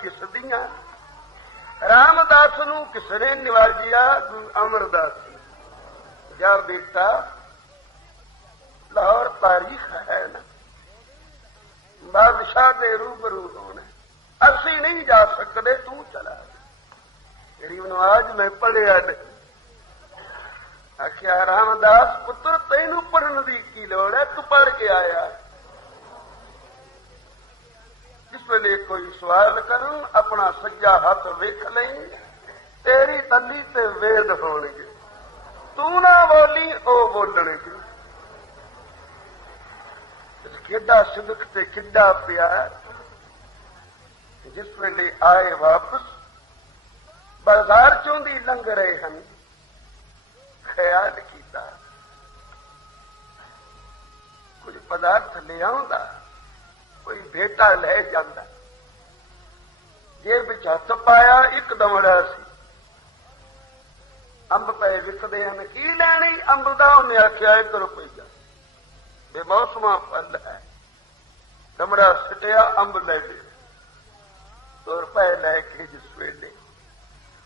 किस दियां। रामदास नूं किसने निवाजिया? गुरु अमरदास। जा बेटा लाहौर तारीख है ना, बादशाह दे रूबरू होने, असी नहीं जा सकते, तू चला। गरीब नवाज मैं पढ़िया नहीं। आख्या रामदास पुत्र तेनू पढ़न की लोड़ है, तू पढ़ के आया। जिस वेले कोई सवाल करन अपना सज्जा हाथ वेख लें, तेरी तली ते वेद होणगे, तू ना बोली ओ बोलणगे। किड्डा सिदक ते किड्डा प्यार। जिस वेले आए वापस बाजार चों दी लंघ रहे हैं, ख्याल किया कुछ पदार्थ ले आउंदा, कोई बेटा ले जांदा। जेब हथ पाया एक दमड़ा सी, अंब पे विकदे हैं, की लैनी अंब दा? उन्हें आख्या 1 रुपया, बेमौसमा फल है। दमड़ा सिटिया, अंब ले गए, 2 रुपए लैके जिस वेले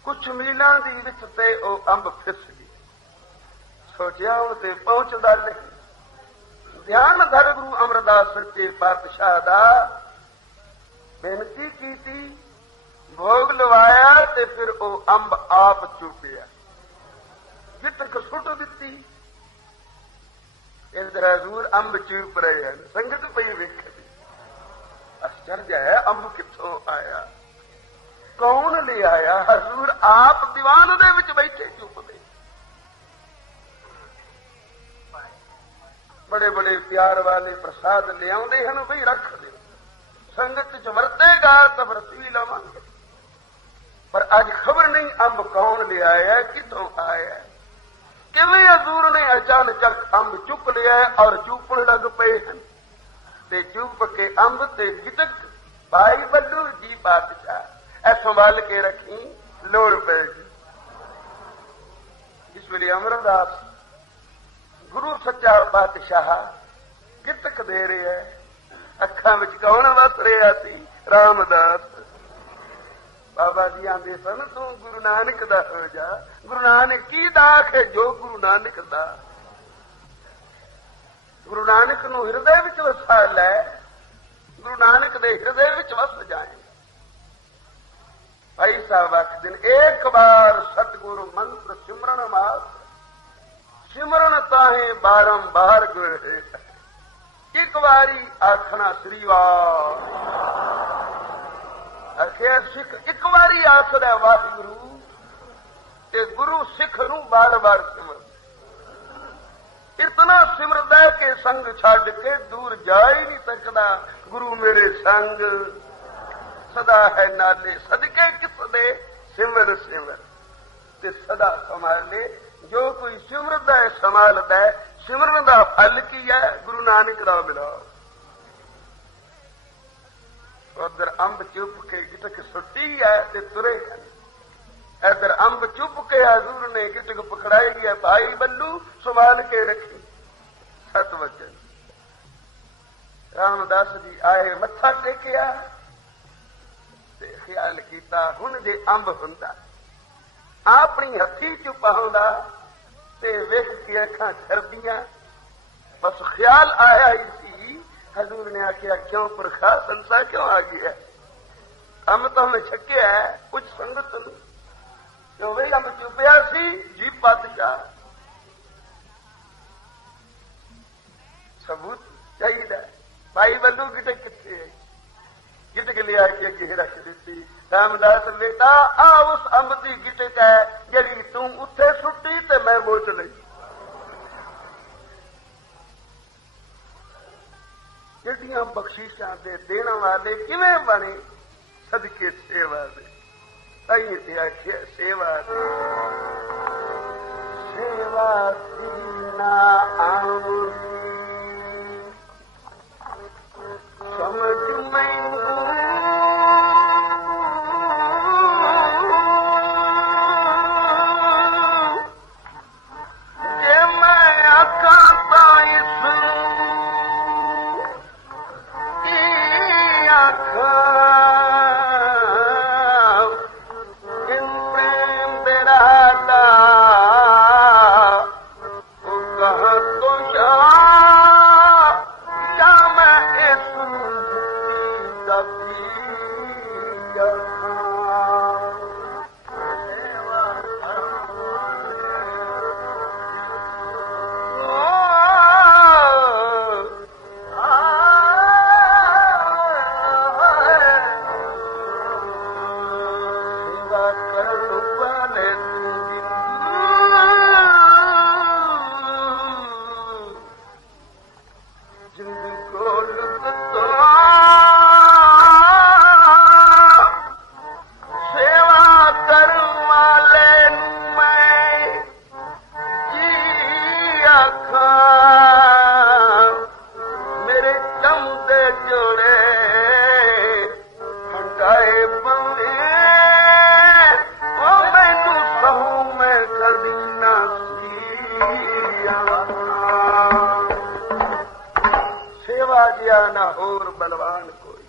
कुछ मीलों की विच ते ओ अंब फिस गई। सोचा हूं ते पहुंचदा नहीं। ध्यान धर गुरु अमरदास सच्चे पातशाह दा, बेनती की, भोग लवाया ते फिर ओ अंब आप चूपिया, जितक सुट दी। इधर हजूर अंब चूप रहे हैं, संगत पई वेखदी। आश्चर्य है, अंब कित्थों आया, कौन ले आया? हजूर आप दीवान दे विच बैठे चुपदे। बड़े बड़े प्यार वाले प्रसाद ले आउंदे हन, बई रख दे, संगत च वरतेगा तो वरती लवांगे। पर आज खबर नहीं अंब कौन ले आया, कितों आया, किवें हजूर ने अचानक अंब चुक लिया और चूपण लग पे हैं। ते चूप के अंब ते गिटक भाई बल्लू जी बादशाह ऐ संभाल के रखी, लोड़ पेगी। इस वेले अमरदास गुरु सच्चा पातशाह गिटक दे रहे है, अखां विच कौन वस रहा सी? रामदास। बाबा जी आंदे सन, तू गुरु नानक दा हो जा। गुरु नानक की दाख है जो गुरु नानक दा। गुरु नानक नूं हिरदे विच वसा लै, गुरु नानक दे हिरदे विच वस जाए। भाई साहब आखदे ने, एक बार सतगुरु मंत्र सिमरन मात्र, सिमरन ताहे बारंबार गुर है। एक बारी आखना श्रीवार, आखिया सिख एक बारी आखदा वाहिगुरु, ते गुरु सिख नूं बार बार सिमर। इतना सिमरदा के संग छड़ के दूर जा ही नहीं सकदा। गुरु मेरे संग सदा है नाले, सदके किस दे सिमर सिमर, ते सदा संभाले। जो कोई सिमरदा है संभालदा है, सिमरन दा फल की है? गुरु नानक दा मिलाओ। उधर अंब चुप के गिटक सुटी है ते तुरे हैं, इधर अंब चुप के हजूर ने गिटक पकड़ाई है। भाई बल्लू संभाल के रखी। 7 वचन रामदास जी आए, मत्था टेकिया ते ख्याल किया, हुण जे अंब हुंदा अपनी हथी च पाउंदा ते वेख के अखां ठरदियां। बस ख्याल आया ही सी। हजूर ने आख्या, क्यों पुरखा संसा क्यों आ गया? हम तो हमें छक्या है कुछ संगत नहीं, क्यों भाई हम चुपया सी जी पातशाह। सबूत चाहिए। भाई बल्लू गिटक किथे है? गिटक लिया के अगे रख दी। रामदास बेटा आ उस अंब की गिटक है जड़ी तू उत्थे सुट्टी ते मैं बोच लई। ਜਿਹੜੀਆਂ ਬਖਸ਼ਿਸ਼ਾਂ ਦੇ ਦੇਣ ਵਾਲੇ ਕਿਵੇਂ ਬਣੇ? ਸਦਕੇ ਸੇਵਾ ਦੇ। ਤਾਈਂ ਤੇ ਆਖਿਆ ਸੇਵਾ ਦੇ, ਸੇਵਾ ਦੀ ਨਾ ਆਉਂਦੀ ਸਮਝ ਮੈਨੂੰ। ਜੇ ਮੈਂ ਆਖਾਂ ਤਾਂ ਇਸ रहता वो कहाँ तो या मैं इस कभी ना होर बलवान कोई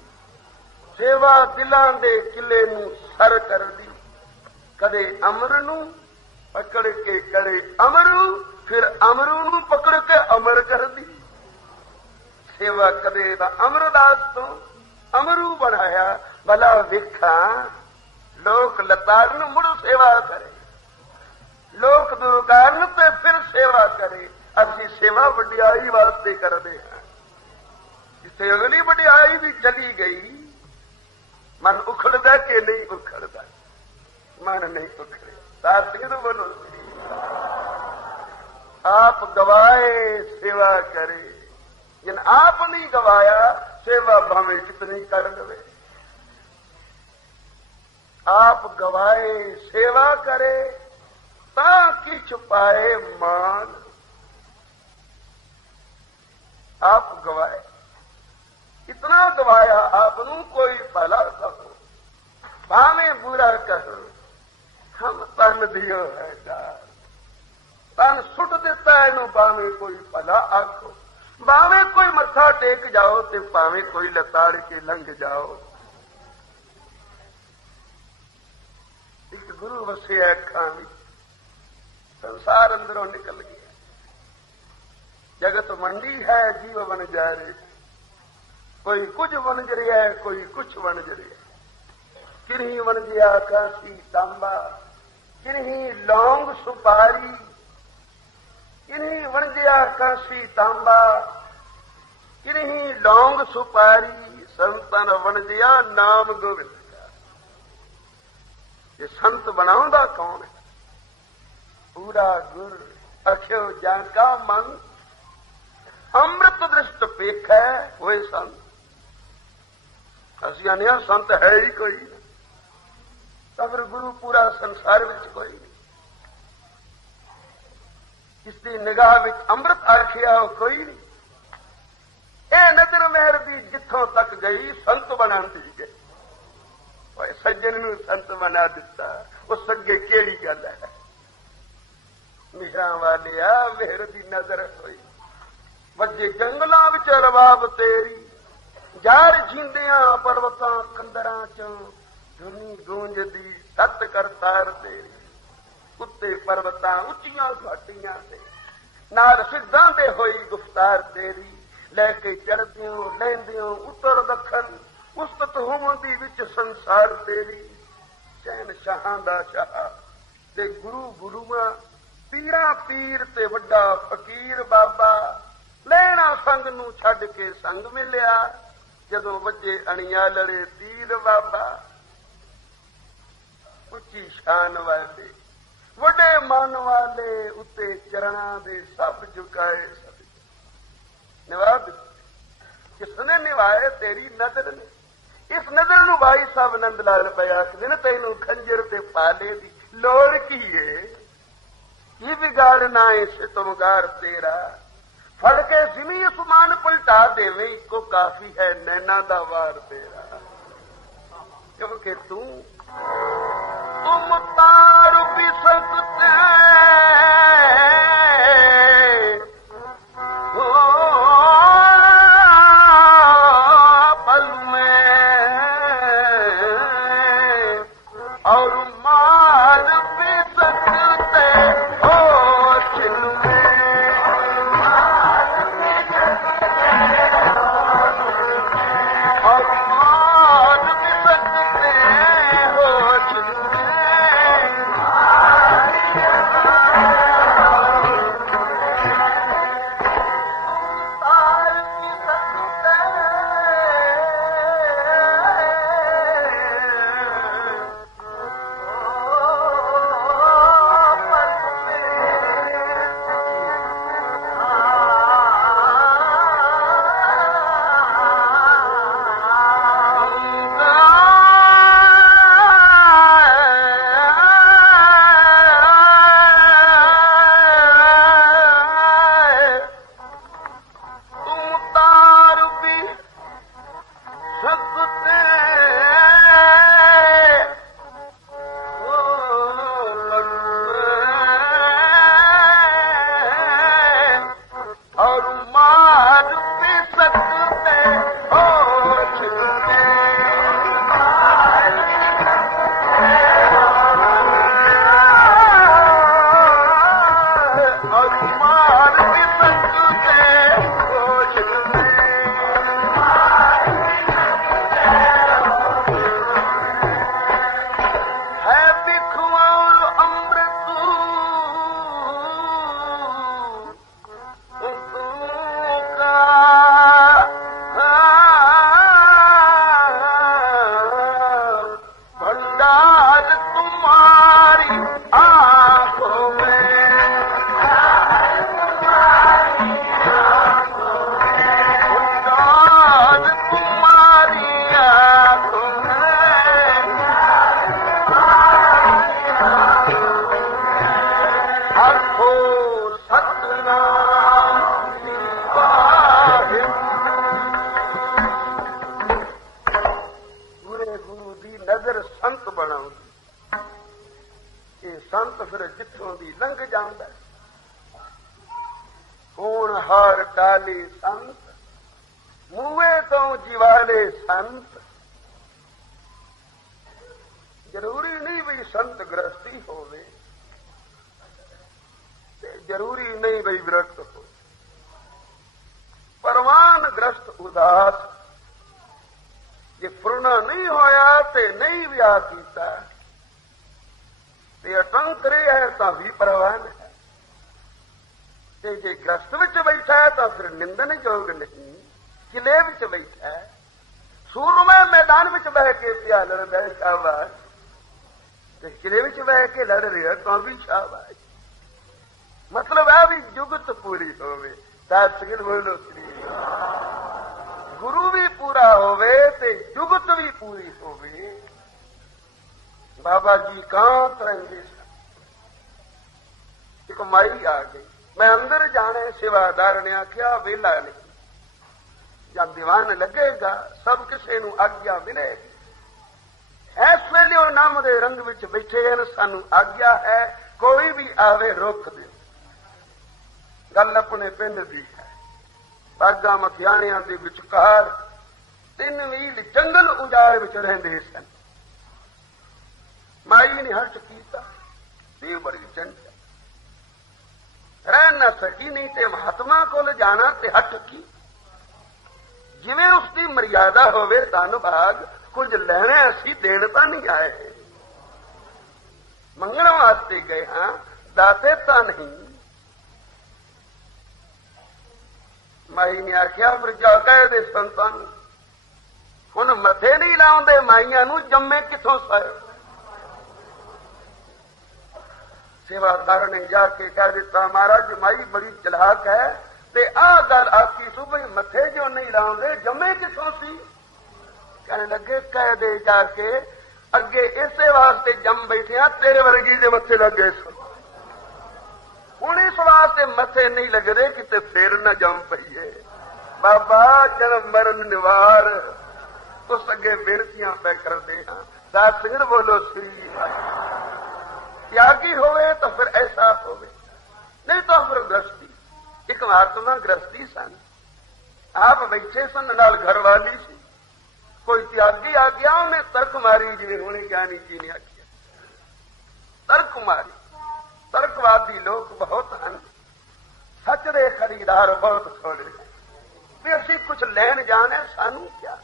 सेवा दिलां दे किले नूं सर कर दी कदे अमर नूं पकड़ के करे अमरू फिर अमरू नूं पकड़ के अमर कर दी सेवा कदे दा अमरदास तो अमरू बनाया भला वेखा लोक लताड़न मुड़ सेवा करे लोक दुरकारण ते फिर सेवा करे असी सेवा वडियाई वास्ते करदे हां जिथे अगली वडियाई भी चली गई मन उखड़दा के नहीं उखड़दा मन नहीं उखड़े सार सिंह बोलो आप गवाए सेवा करे जिन आप नहीं गवाया सेवा भावे कितनी कर दे आप गवाए सेवा करे ताकि छुपाए मान आप गवाए इतना गवाया आपनू कोई भला कहो भावे बुरा कहो हम तन दियो है दार तन सुट दिता है भावे कोई भला आखो भावे कोई मत्था टेक जाओ ते भावे कोई लताड़ के लंघ जाओ एक गुरु वसे अखां संसार अंदरों निकल गया जगत मंडी है जीव बन जा रहे कोई कुछ वणज रहा है कोई कुछ वणज रहा है किन्हीं वणजिया कांसी तांबा किन्हीं लौंग सुपारी किन्हीं वणजिया कांसी तांबा किन्हीं लौंग सुपारी संतन वणजिया नाम गोविंद का ये संत बनाउंदा कौन है पूरा गुर अख्यो जाका मन अमृत दृष्ट पेख है वो संत ਅਸੀਂ ਆਨੇ संत है ही कोई नहीं तब गुरु पूरा संसार विच कोई नहीं इसकी निगाह विच अमृत आखिया हो कोई नहीं ए नजर मेहर दी जिथों तक गई संत बना दी गई सज्जन नूं संत बना दिता उस अगे केड़ी गल है मिहरां वालिया मेहर दी नजर होई वजे जंगलां विच रबाब तेरी जार जींदियां पर्वतां कंदरां चों धुनी गूंजदी सत करतार तेरी उत्ते पर्वतां उच्चियां घाटियां ते नाल सिद्धां दे होई गुफ्तार तेरी लैके चढ़दियों लैंदियों उत्तर दखन उस्तत होवंदी विच संसार तेरी चैन शाहां दा शाह ते गुरु गुरुआ पीरा पीर ते वड्डा फकीर बाबा लैना संग नूं छड्ड के संग मिलिया जदों वजे अणिया लड़े तीर बाबा उच्ची शान वाले वडे मन वाले उत्ते चरणा दे सब झुकाए सब निभा किसने निभाए तेरी नजर ने इस नजर नूं भाई साहब नंद लाल पिया आखदे ने तैनूं खंजर ते पाले दी लोड़ की है की बिगाड़ना है सितमगार तेरा फड़ के जिमी असमान पलटा देवे इको काफी है नैना दा वार तेरा क्योंकि तुम तार भी सकते हो पल में और मार भी सकते ਸਤਿਨਾਮ ਸ੍ਰੀ ਵਾਹਿਗੁਰੂ। ਗੁਰੂ ਦੀ ਨਜ਼ਰ ਸੰਤ ਬਣਾਉਂਦੀ। ਇਹ ਸੰਤ ਫਿਰ ਜਿੱਥੋਂ ਦੀ ਲੰਘ ਜਾਂਦਾ। ਹੁਣ ਹਰ ਕਾਲੀ ਸੰਤ, ਮੂਹੇ ਤੋਂ ਜਿਵਾਲੇ ਸੰਤ। ਜ਼ਰੂਰੀ ਨਹੀਂ ਵੀ ਸੰਤ ਗ੍ਰਸਤੀ ਹੋਵੇ, ਤੇ ਜ਼ਰੂਰੀ ਨਹੀਂ ਵੀ ਵਿਰਤ ਹੋਵੇ। ਪਰਵਾਨ ਗ੍ਰਸਤ ਉਦਾਸ, ਜੇ ਫੁਰਨਾ ਨਹੀਂ ਹੋਇਆ ਤੇ ਨਹੀਂ ਵਿਆਹ ਕੀਤਾ ਤੇ ਅਟੰਕ ਰਿਹਾ ਤਾਂ ਵੀ ਪਰਵਾਨ ਹੈ। ਤੇ ਜੇ ਗ੍ਰਸਤ ਵਿੱਚ ਬੈਠਾ ਹੈ ਤਾਂ ਫਿਰ ਨਿੰਦਨ ਯੋਗ ਨਹੀਂ। ਕਿਲੇ ਵਿੱਚ ਬੈਠਾ ਹੈ, ਸੂਰਮੇ ਮੈਦਾਨ ਵਿੱਚ ਬਹਿ ਕੇ ਪਿਆ ਲੜਦਾ ਹੈ, ਸ਼ਾਬਾਸ਼। ਤੇ ਕਿਲੇ ਵਿੱਚ ਬਹਿ ਕੇ ਲੜ ਰਿਹਾ ਤਾਂ ਵੀ ਸ਼ਾਬਾਸ਼। ਮਤਲਬ ਹੈ ਵੀ ਜੁਗਤ ਪੂਰੀ ਹੋਵੇ। ਦਾਸ ਸਿੰਘ ਬੋਲੋ ਸ੍ਰੀ ਗੁਰੂ ਵੀ ਪੂਰਾ ਹੋਵੇ ਤੇ ਜੁਗਤ ਵੀ ਪੂਰੀ ਹੋਵੇ। ਬਾਬਾ ਜੀ ਕਾਂਤ ਰਹਿੰਦੇ ਸਨ। ਇੱਕ ਮਾਈ ਆ ਗਈ। ਮੈਂ ਅੰਦਰ ਜਾਣੇ, ਸੇਵਾਦਾਰ ਨੇ ਆਖਿਆ ਵੇਲਾ ਨਹੀਂ, ਜਾਂ ਦੀਵਾਨ ਲੱਗੇਗਾ, ਸਭ ਕਿਸੇ ਨੂੰ ਆਗਿਆ ਮਿਲੇਗੀ। ਇਸ ਵੇਲੇ ਉਹ ਨਾਮ ਦੇ ਰੰਗ ਵਿੱਚ ਬੈਠੇ ਹਨ, ਸਾਨੂੰ ਆਗਿਆ ਹੈ ਕੋਈ ਵੀ ਆਵੇ ਰੋਕ ਦਿਓ। ਗੱਲ ਆਪਣੇ ਪਿੰਡ ਦੀ ਹੈ। ਬਾਗਾਂ ਮਖਿਆਣਿਆਂ ਦੇ ਵਿਚਕਾਰ 3 ਮੀਲ ਜੰਗਲ ਉਜਾੜ ਵਿੱਚ ਰਹਿੰਦੇ ਸਨ। ਮਾਈ ਨੇ ਹਰਟ ਕੀਤਾ, ਸੀ ਬੜੀ ਚੰਚਲ, ਰਹਿ ਨਾ ਸਕੀ। ਨਹੀਂ ਤੇ ਮਹਾਤਮਾ ਕੋਲ ਜਾਣਾ ਤੇ ਹੱਟ ਕੀ। ਜਿਵੇਂ ਉਸ ਦੀ ਮਰਿਆਦਾ ਹੋਵੇ, ਧੰਨ ਭਾਗ। ਕੁਝ ਲੈਣੇ ਅਸੀਂ ਦੇਣ ਤਾਂ ਨਹੀਂ ਆਏ, ਮੰਗਣ ਵਾਸਤੇ ਗਏ ਹਾਂ, ਦਾਤੇ ਤਾਂ ਨਹੀਂ। ਮਾਈ ਨੇ ਆਖਿਆ ਫਿਰ ਜਾ ਕਹਿ ਦੇ ਸੰਤਾਂ ਨੂੰ, ਹੁਣ ਮੱਥੇ ਨਹੀਂ ਲਾਉਂਦੇ ਮਾਈਆਂ ਨੂੰ, ਜੰਮੇ ਕਿੱਥੋਂ ਸਰ। ਸੇਵਾਦਾਰ ਨੇ ਜਾ ਕੇ ਕਹਿ ਦਿੱਤਾ, ਮਹਾਰਾਜ ਮਾਈ ਬੜੀ ਚਲਾਕ ਹੈ ਤੇ ਆਹ ਗੱਲ ਆਖੀ ਸੂ ਬਈ ਮੱਥੇ ਜੋ ਨਹੀਂ ਲਾਉਂਦੇ, ਜੰਮੇ ਕਿੱਥੋਂ ਸੀ। ਕਹਿਣ ਲੱਗੇ ਕਹਿ ਦੇ ਜਾ ਕੇ, ਅੱਗੇ ਇਸੇ ਵਾਸਤੇ ਜੰਮ ਬੈਠਿਆ ਤੇਰੇ ਵਰਗੀ ਦੇ ਮੱਥੇ ਲੱਗੇ ਸਨ। ਹੁਣ ਇਸ ਵਾਸਤੇ ਮੱਥੇ ਨਹੀਂ ਲੱਗਦੇ ਕਿਤੇ ਫੇਰ ਨਾ ਜੰਮ ਪਈਏ। ਬਾਬਾ ਜਨਮ ਮਰਨ ਨਿਵਾਰ, ਉਸ ਅੱਗੇ ਬੇਨਤੀਆਂ ਪੈ ਕਰਦੇ ਹਾਂ। ਦਾਸ ਸਿੰਘ ਬੋਲੋ ਸ੍ਰੀ ਤਿਆਗੀ ਹੋਵੇ ਤਾਂ ਫਿਰ ਐਸਾ ਹੋਵੇ, ਨਹੀਂ ਤਾਂ ਫਿਰ ਗ੍ਰਸਤੀ। ਇੱਕ ਮਹਾਤਮਾ ਗ੍ਰਸਤੀ ਸਨ, ਆਪ ਬੈਠੇ ਸਨ, ਨਾਲ ਘਰ ਵਾਲੀ ਸੀ। ਕੋਈ ਤਿਆਗੀ ਆ ਗਿਆ, ਉਹਨੇ ਤਰਕ ਮਾਰੀ, ਜਿਵੇਂ ਹੁਣੇ ਗਿਆਨੀ ਜੀ ਨੇ ਆਖਿਆ, ਤਰਕ ਮਾਰੀ। ਤਰਕਵਾਦੀ ਲੋਕ ਬਹੁਤ ਹਨ, ਸੱਚ ਦੇ ਖਰੀਦਾਰ ਬਹੁਤ ਥੋੜੇ। ਵੀ ਅਸੀਂ ਕੁਝ ਲੈਣ ਜਾਣਾ, ਸਾਨੂੰ ਕਿਆ।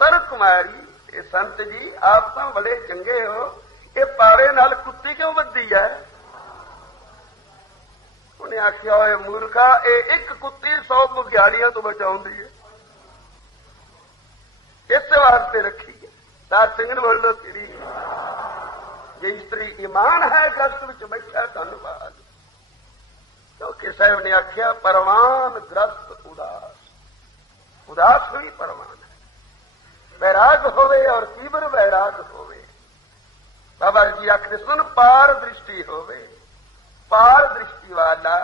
ਤਰਕ ਮਾਰੀ। ਇਹ ਸੰਤ ਜੀ ਆਪ ਤਾਂ ਬੜੇ ਚੰਗੇ ਹੋ, ਇਹ ਪਾਵੇ ਨਾਲ ਕੁੱਤੀ ਕਿਉਂ ਵੱਧਦੀ ਹੈ। ਉਹਨੇ ਆਖਿਆ, ਓਏ ਮੂਰਖਾ, ਇਹ ਇੱਕ ਕੁੱਤੀ 100 ਬੁਗਿਆੜੀਆਂ ਤੋਂ ਬਚਾਉਂਦੀ ਹੈ, ਇਸੇ ਵਾਸਤੇ ਰੱਖੀ ਹੈ। ਦਾਸ ਸਿੰਘ ਨੇ ਬੋਲੋ ਤੇਰੀ ਜੇ ਇਸਤਰੀ ਈਮਾਨ ਹੈ, ਗ੍ਰਸਤ ਵਿੱਚ ਬੈਠਾ, ਧੰਨਵਾਦ। ਕਿਉਂਕਿ ਸਾਹਿਬ ਨੇ ਆਖਿਆ, ਪਰਵਾਨ ਗ੍ਰਸਤ ਉਦਾਸ। ਉਦਾਸ ਵੀ ਪਰਵਾਨ ਹੈ। ਵੈਰਾਗ ਹੋਵੇ ਔਰ ਤੀਬਰ ਵੈਰਾਗ ਹੋਵੇ। ਬਾਬਾ ਜੀ ਆਖਦੇ ਸਨ, ਪਾਰ ਦ੍ਰਿਸ਼ਟੀ ਹੋਵੇ। ਪਾਰ ਦ੍ਰਿਸ਼ਟੀ ਵਾਲਾ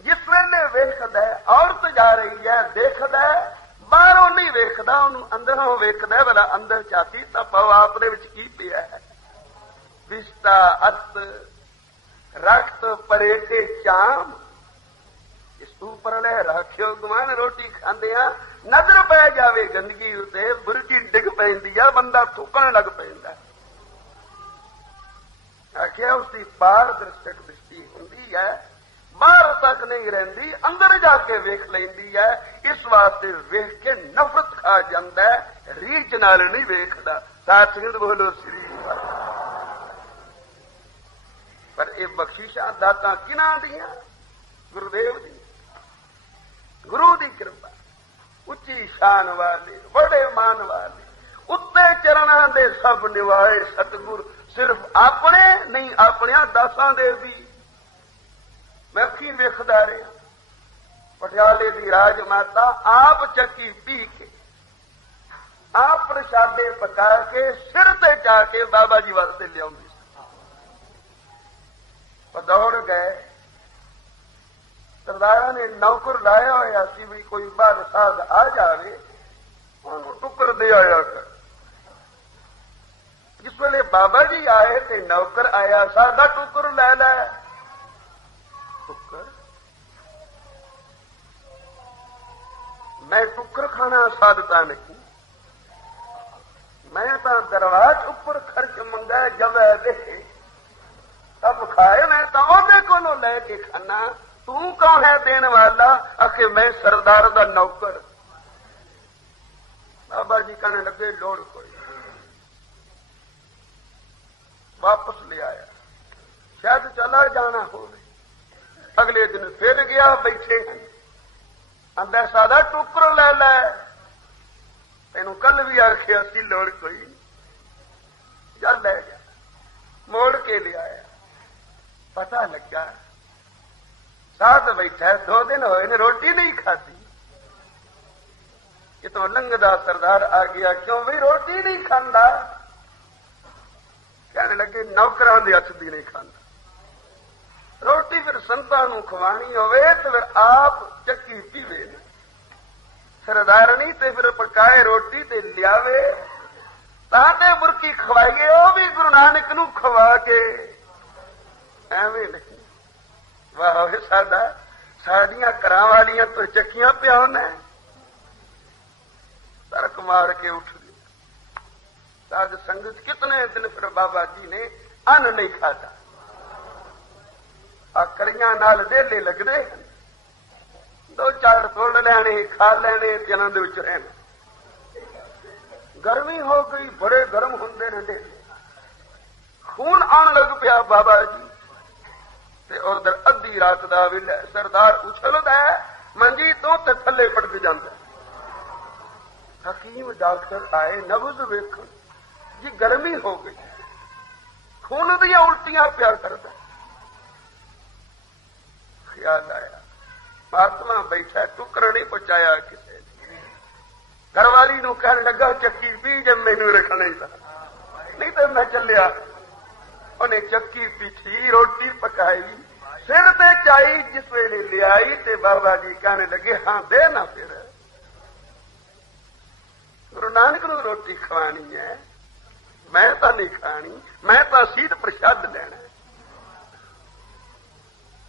ਜਿਸ ਵੇਲੇ ਵੇਖਦਾ, ਔਰਤ ਜਾ ਰਹੀ ਹੈ, ਦੇਖਦਾ, ਬਾਹਰੋਂ ਨਹੀਂ ਵੇਖਦਾ, ਉਹਨੂੰ ਅੰਦਰੋਂ ਵੇਖਦਾ। ਭਲਾ ਅੰਦਰ ਝਾਤੀ ਤਾਂ ਪਾਓ ਆਪ ਦੇ ਵਿੱਚ ਕੀ ਪਿਆ ਹੈ। ਵਿਸਤਾ ਅਤ ਰਖਤ ਪਰੇਠੇ ਚਾਮ, ਇਸ ਉੱਪਰ ਲੈ ਰੱਖਿਓ ਗੁਮਾਨ। ਰੋਟੀ ਖਾਂਦੇ ਆ, ਨਜ਼ਰ ਪੈ ਜਾਵੇ ਗੰਦਗੀ ਉੱਤੇ, ਬੁਰਕੀ ਡਿੱਗ ਪੈਂਦੀ ਆ, ਬੰਦਾ ਥੁੱਕਣ ਲੱਗ ਪੈਂਦਾ। ਆਖਿਆ ਉਸ ਦੀ ਪਾਰ ਦ੍ਰਿਸ਼ਟੀ ਹੁੰਦੀ ਹੈ, ਬਾਹਰ ਤੱਕ ਨਹੀਂ ਰਹਿੰਦੀ, ਅੰਦਰ ਜਾ ਕੇ ਵੇਖ ਲੈਂਦੀ ਹੈ। ਇਸ ਵਾਸਤੇ ਵੇਖ ਕੇ ਨਫ਼ਰਤ ਖਾ ਜਾਂਦਾ, ਰੀਝ ਨਾਲ ਨਹੀਂ ਵੇਖਦਾ। ਸਾਧ ਸੰਗਤ ਬੋਲੋ ਸ੍ਰੀ। ਪਰ ਇਹ ਬਖਸ਼ਿਸ਼ਾਂ ਦਾਤਾਂ ਕਿਹਨਾਂ ਦੀਆਂ? ਗੁਰਦੇਵ ਦੀ, ਗੁਰੂ ਦੀ ਕਿਰਪਾ। ਉੱਚੀ ਸ਼ਾਨ ਵਾਲੇ, ਬੜੇ ਮਾਨ ਵਾਲੇ, ਉੱਤੇ ਚਰਨਾਂ ਦੇ ਸਭ ਨਿਵਾਏ ਸਤਿਗੁਰ। ਸਿਰਫ ਆਪਣੇ ਨਹੀਂ, ਆਪਣਿਆਂ ਦਾਸਾਂ ਦੇ ਵੀ। ਮੈਂ ਅੱਖੀ ਵੇਖਦਾ ਰਿਹਾ, ਪਟਿਆਲੇ ਦੀ ਰਾਜ ਮਾਤਾ ਆਪ ਚੱਕੀ ਪੀ ਕੇ, ਆਪ ਪ੍ਰਸ਼ਾਦੇ ਪਕਾ ਕੇ, ਸਿਰ ਤੇ ਚਾ ਕੇ ਬਾਬਾ ਜੀ ਵਾਸਤੇ ਲਿਆਉਂਦੀ ਸੀ। गए। सरदारा ने नौकर लाया होया सी भी कोई बार साध आ जाए ਉਹਨੂੰ टुकर दे आया कर। जिस वेले बाबा जी आए तो नौकर आया, सादा टुकर लै लै। टुकर मैं टुकर खाना साधता नहीं, मैं तो दरवाज उपर खर्च मंगा जब दे तब खाए, मैं तो ओदे कोलों लैके खाना। तू कौन है देने वाला? आखे मैं सरदार दा नौकर। बाबा जी कहने लगे लोड़ कोई, वापस ले आया, शायद चला जाना हो। अगले दिन फिर गया, बैठे अंदर सादा टुकर लै लै। तेनू कल भी आखिया सी लोड़ कोई, जल लै गया, मोड़ के ले आया। पता लगा साध बैठा 2 दिन होए ने रोटी नहीं खाती। कि तो लंगदा सरदार आ गया, क्यों भाई रोटी नहीं खांदा? कहने लगे नौकरां दे हथ दी नहीं खांदा। रोटी फिर संतां नूं खवानी होवे तो फिर आप चक्की पीवे। सरदार नहीं ते फिर पकाए रोटी ते लियावे ताते बुरकी खवाइए, वो भी गुरु नानक नूं खवा के। एवें नहीं, वाह सादा साडियां घरां वालियां तो चक्कियां पियाउण है। तरक मार के उठ गए। साध संगत कितने दिन फिर बाबा जी ने अन्न नहीं खाता। आ करियां नाल डेले लगदे, 2-4 तोड़ लैने, खा लैने, जन्म दे विच रहना। गर्मी हो गई, बड़े गर्म हुंदे ने डेले। खून आण लग पिया बाबा जी ते उधर अद्धी रात दा वेला सरदार उछलदा मंजी तो ते थल्ले पड़क जांदा। हकीम डॉक्टर आए, नब्ज वेखण जी गर्मी हो गई, खून दी उल्टियां प्यार करता। ख्याल आया महात्मा बैठा, टुकड़ा नहीं पहुंचाया किसी ने। घरवाली नूं कहन लगा चक्की पी जे मैनू रखना ही था, नहीं तो मैं चलिया। उन्हें चक्की पीठी, रोटी पकाई, सिर ते चाई जिस वेले लियाई ते बाबा जी कहने लगे हाँ दे ना। फिर गुरु नानक नूं रोटी खवानी है, मैं तो नहीं खानी, मैं तो सीध प्रसाद लेना।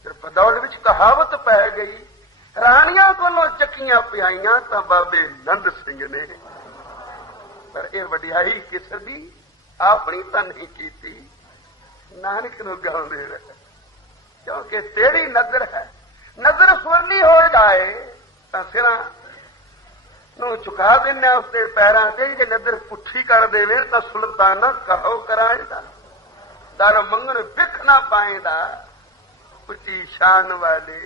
फिर बदौड़ विच कहावत पै गई, रानियां कोलों चक्कियां पियाइयां तो बाबे नंद सिंह ने। पर यह वडियाई किस दी? अपनी तो नहीं की, नानक नूं गाउंदे रहे। क्योंकि तेरी नजर है, नजर सुरली हो जाए तो सिरा नूं चुका देना उसके पैरों से। जे नजर पुठी कर देवे तो सुल्ताना कहो कराएगा, दर मंगन भिख ना पाएगा। उची शान वाले,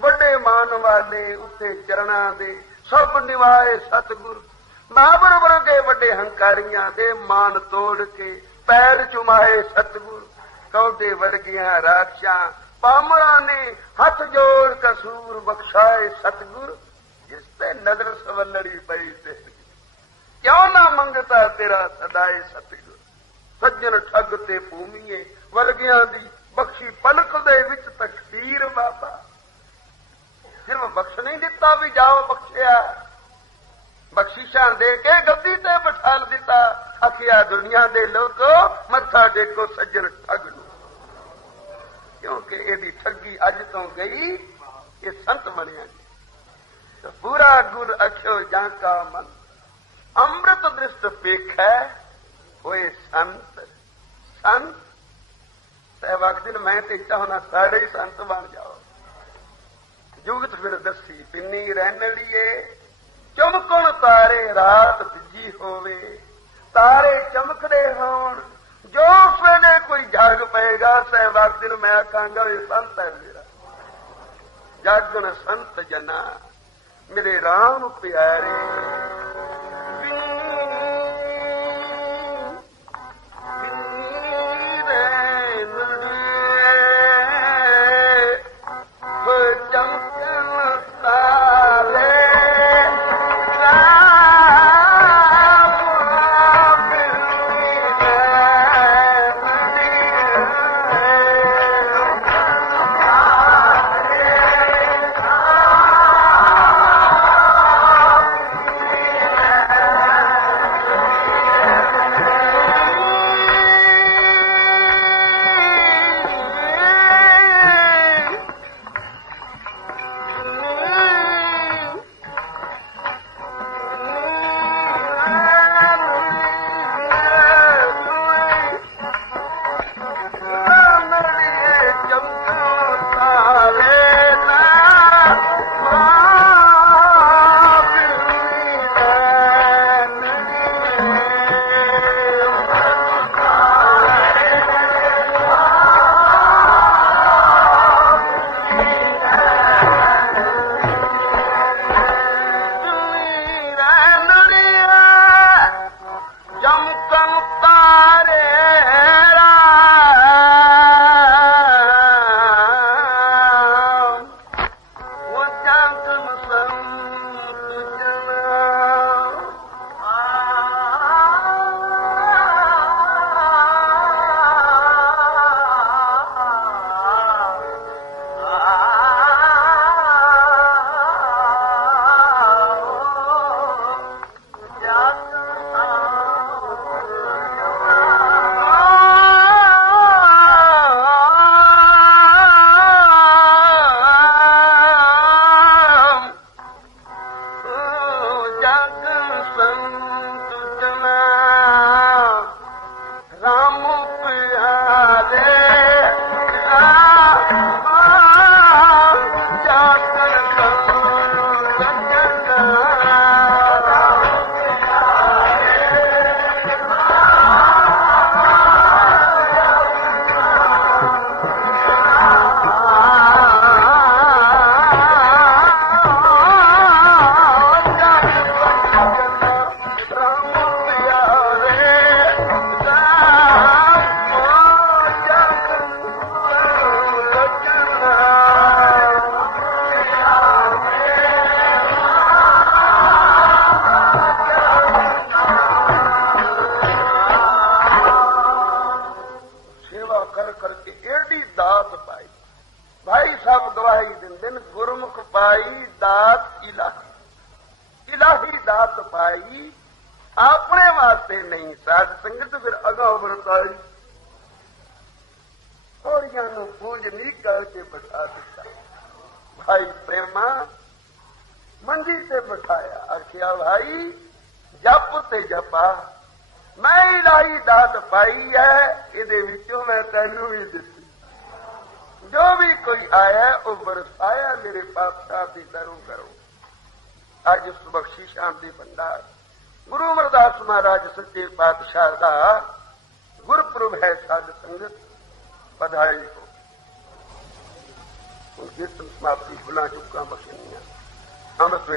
बड़े मान वाले, उत्ते चरणा दे सब निवाए सतगुर। बाबर वर्गे बड़े हंकारियां दे मान तोड़ के पैर चुमाए सतगुर। कौडे वर्गियां राक्षां पामड़ा ने हथ जोड़ कसूर बख्शाए सतगुर। जिसते नजर सवलड़ी पई ते क्यों ना मंगता तेरा सदाए सतगुर। सज्जन ठग ते भूमिए वर्गियां दी बख्शी पलक दे विच तकदीर। बाबा सिर्फ बख्श नहीं दिता भी जाओ बख्शिया, बख्शिशां दे के गद्दी ते बिठाल दिता। आखिया दुनिया दे लोगो मत्था टेको सज्जन ठग नूं, क्योंकि एदी ठगी अज तो गई, ये संत बनिया। तो पूरा गुर अख्यो जांका मन, अमृत दृष्ट पेख है होए संत। संत सहवाग दिन मैं तो चाहना सारे ही संत बन जाओ। जुगत फिर दसी पिन्नी रहनड़िए, चमकण तारे रात बिजी होवे। तारे चमकदे होण जो उस वेले कोई जाग पेगा, सहवाग दिन मैं आखांगा ये संत है मेरा। जागण संत जना मेरे राम प्यारे। कर करके एडी दात पाई। भाई साहब गवाही दिन गुरमुख पाई दात इलाही, इलाही दात पाई अपने वास्ते नहीं। साध संगत फिर अगाऊ बरताई थोड़िया पूंज नी करके बैठा दिता। भाई प्रेमा मंजी से बैठाया, आखिया भाई जप ते जपा, मैं इलाही दात पाई है, इहदे विचों मैं तैनू भी दिती। जो भी कोई आया वो बरसाया मेरे पातशाह दी दरों करो। अज उस बख्शिशां दी भंडार गुरु अमरदास महाराज सच्चे पातशाह का गुरपुरब है। साध संगत बधाई हो। उनकी समाप्ति भुला चुका बखनिया अमृत